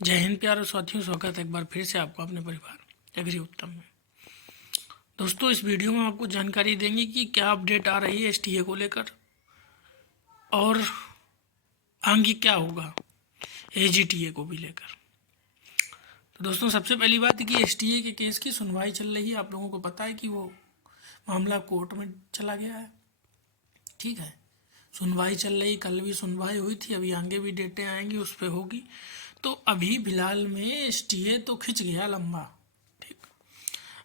जय हिंद प्यारे साथियों, स्वागत है एक बार फिर से आपको अपने परिवार एग्री उत्तम में। दोस्तों, इस वीडियो में आपको जानकारी देंगे कि क्या अपडेट आ रही है एसटीए को लेकर और आगे क्या होगा एजीटीए को भी लेकर। तो दोस्तों, सबसे पहली बात है कि एसटीए के केस की सुनवाई चल रही है। आप लोगों को पता है कि वो मामला कोर्ट में चला गया है। ठीक है, सुनवाई चल रही, कल भी सुनवाई हुई थी, अभी आगे भी डेटें आएंगी, उस पर होगी। तो अभी फिलहाल में एसटीए तो खिंच गया लंबा। ठीक,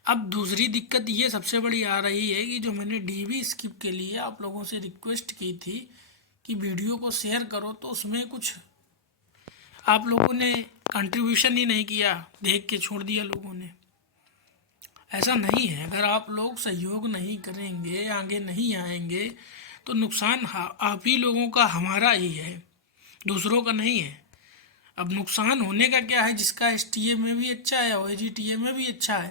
अब दूसरी दिक्कत ये सबसे बड़ी आ रही है कि जो मैंने डीबी स्किप के लिए आप लोगों से रिक्वेस्ट की थी कि वीडियो को शेयर करो, तो उसमें कुछ आप लोगों ने कंट्रीब्यूशन ही नहीं किया, देख के छोड़ दिया लोगों ने। ऐसा नहीं है, अगर आप लोग सहयोग नहीं करेंगे, आगे नहीं आएंगे, तो नुकसान आप ही लोगों का, हमारा ही है, दूसरों का नहीं है। अब नुकसान होने का क्या है, जिसका एसटीए में भी अच्छा है और एजीटीए में भी अच्छा है,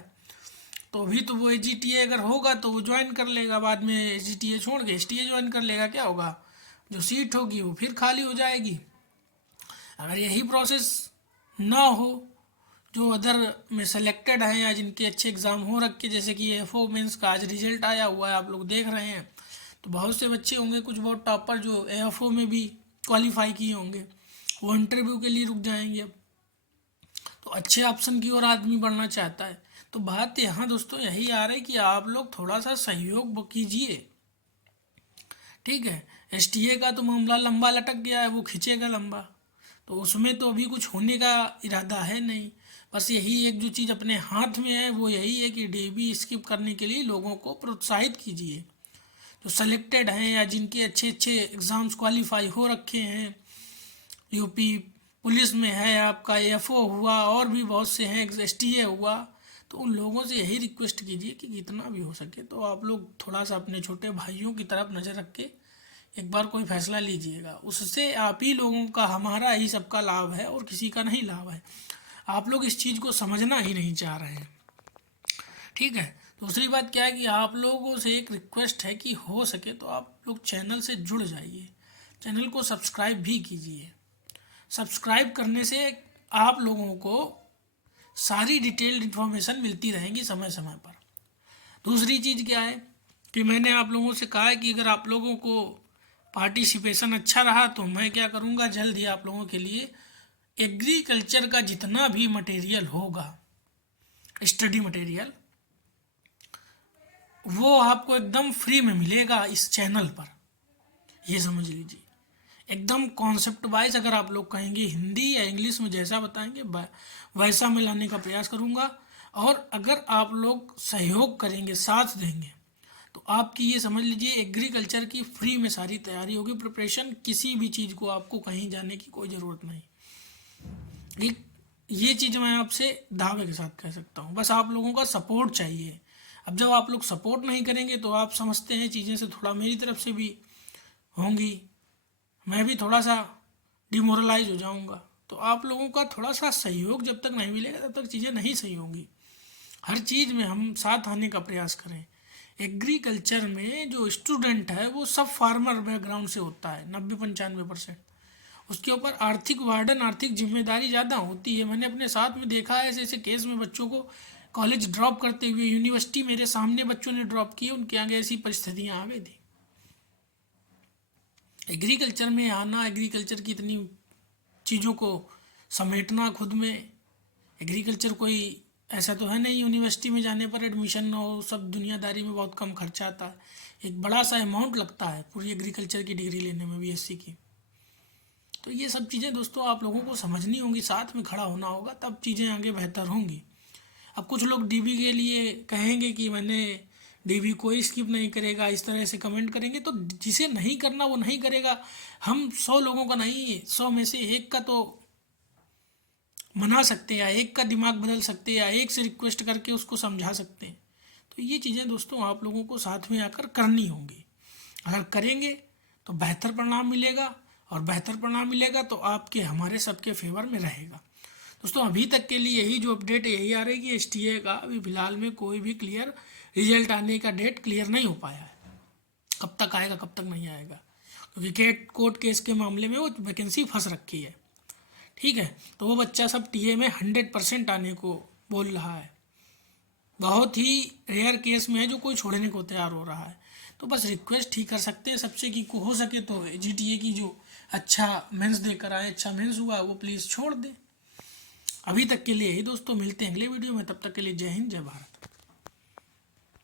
तो अभी तो वो एजीटीए अगर होगा तो वो ज्वाइन कर लेगा, बाद में एजीटीए छोड़ के एसटीए ज्वाइन कर लेगा। क्या होगा, जो सीट होगी वो फिर खाली हो जाएगी। अगर यही प्रोसेस ना हो, जो अदर में सेलेक्टेड हैं या जिनके अच्छे एग्ज़ाम हो रखे, जैसे कि एफओ मेंस का आज रिजल्ट आया हुआ है, आप लोग देख रहे हैं, तो बहुत से बच्चे होंगे, कुछ बहुत टॉपर जो एफओ में भी क्वालिफाई किए होंगे, वो इंटरव्यू के लिए रुक जाएंगे। अब तो अच्छे ऑप्शन की ओर आदमी बढ़ना चाहता है। तो बात यहाँ दोस्तों यही आ रही है कि आप लोग थोड़ा सा सहयोग कीजिए। ठीक है, एसटीए का तो मामला लंबा लटक गया है, वो खींचेगा लंबा, तो उसमें तो अभी कुछ होने का इरादा है नहीं। बस यही एक जो चीज़ अपने हाथ में है वो यही है कि डीबी स्किप करने के लिए लोगों को प्रोत्साहित कीजिए, जो सेलेक्टेड हैं या जिनके अच्छे अच्छे एग्ज़ाम्स क्वालिफाई हो रखे हैं। यूपी पुलिस में है, आपका एफओ हुआ, और भी बहुत से हैं, एसटीए हुआ। तो उन लोगों से यही रिक्वेस्ट कीजिए कि जितना भी हो सके तो आप लोग थोड़ा सा अपने छोटे भाइयों की तरफ नज़र रख के एक बार कोई फैसला लीजिएगा। उससे आप ही लोगों का, हमारा ही सबका लाभ है और किसी का नहीं लाभ है। आप लोग इस चीज़ को समझना ही नहीं चाह रहे हैं। ठीक है, दूसरी बात क्या है कि आप लोगों से एक रिक्वेस्ट है कि हो सके तो आप लोग चैनल से जुड़ जाइए, चैनल को सब्सक्राइब भी कीजिए। सब्सक्राइब करने से आप लोगों को सारी डिटेल्ड इन्फॉर्मेशन मिलती रहेंगी समय समय पर। दूसरी चीज़ क्या है कि मैंने आप लोगों से कहा है कि अगर आप लोगों को पार्टिसिपेशन अच्छा रहा तो मैं क्या करूँगा, जल्द ही आप लोगों के लिए एग्रीकल्चर का जितना भी मटेरियल होगा, स्टडी मटेरियल, वो आपको एकदम फ्री में मिलेगा इस चैनल पर। ये समझ लीजिए, एकदम कॉन्सेप्ट वाइज अगर आप लोग कहेंगे हिंदी या इंग्लिश में जैसा बताएंगे वैसा मैं लाने का प्रयास करूँगा। और अगर आप लोग सहयोग करेंगे, साथ देंगे, तो आपकी ये समझ लीजिए एग्रीकल्चर की फ्री में सारी तैयारी होगी, प्रिपरेशन, किसी भी चीज़ को आपको कहीं जाने की कोई ज़रूरत नहीं। ये चीज़ मैं आपसे दावे के साथ कह सकता हूँ। बस आप लोगों का सपोर्ट चाहिए। अब जब आप लोग सपोर्ट नहीं करेंगे तो आप समझते हैं चीज़ें से थोड़ा मेरी तरफ से भी होंगी, मैं भी थोड़ा सा डिमोरलाइज हो जाऊंगा। तो आप लोगों का थोड़ा सा सहयोग जब तक नहीं मिलेगा तब तक चीज़ें नहीं सही होंगी। हर चीज़ में हम साथ आने का प्रयास करें। एग्रीकल्चर में जो स्टूडेंट है वो सब फार्मर बैकग्राउंड से होता है, 90-95%। उसके ऊपर आर्थिक वार्डन, आर्थिक जिम्मेदारी ज़्यादा होती है। मैंने अपने साथ में देखा है ऐसे ऐसे केस में बच्चों को कॉलेज ड्रॉप करते हुए, यूनिवर्सिटी मेरे सामने बच्चों ने ड्रॉप किए, उनके आगे ऐसी परिस्थितियाँ आ गई थी। एग्रीकल्चर में आना, एग्रीकल्चर की इतनी चीज़ों को समेटना खुद में, एग्रीकल्चर कोई ऐसा तो है नहीं यूनिवर्सिटी में जाने पर एडमिशन और सब दुनियादारी में बहुत कम खर्चा आता है, एक बड़ा सा अमाउंट लगता है पूरी एग्रीकल्चर की डिग्री लेने में, बीएससी की। तो ये सब चीज़ें दोस्तों आप लोगों को समझनी होंगी, साथ में खड़ा होना होगा, तब चीज़ें आगे बेहतर होंगी। अब कुछ लोग डीबी के लिए कहेंगे कि मैंने डीबी कोई स्किप नहीं करेगा, इस तरह से कमेंट करेंगे, तो जिसे नहीं करना वो नहीं करेगा। हम 100 लोगों का नहीं, 100 में से एक का तो मना सकते हैं, या एक का दिमाग बदल सकते हैं, या एक से रिक्वेस्ट करके उसको समझा सकते हैं। तो ये चीज़ें दोस्तों आप लोगों को साथ में आकर करनी होंगी। अगर करेंगे तो बेहतर परिणाम मिलेगा, और बेहतर परिणाम मिलेगा तो आपके, हमारे सबके फेवर में रहेगा। दोस्तों, अभी तक के लिए यही जो अपडेट है यही आ रही है कि एसटीए का अभी फिलहाल में कोई भी क्लियर रिजल्ट आने का डेट क्लियर नहीं हो पाया है। कब तक आएगा, कब तक नहीं आएगा, क्योंकि कोर्ट केस के मामले में वो वैकेंसी फंस रखी है। ठीक है, तो वो बच्चा सब टीए में 100% आने को बोल रहा है। बहुत ही रेयर केस में है जो कोई छोड़ने को तैयार हो रहा है। तो बस रिक्वेस्ट ही कर सकते हैं सबसे कि हो सके तो जीटीए की जो अच्छा मेंस देकर आए, अच्छा मेंस हुआ, वो प्लीज़ छोड़ दे। अभी तक के लिए यही दोस्तों, मिलते हैं अगले वीडियो में, तब तक के लिए जय हिंद जय भारत।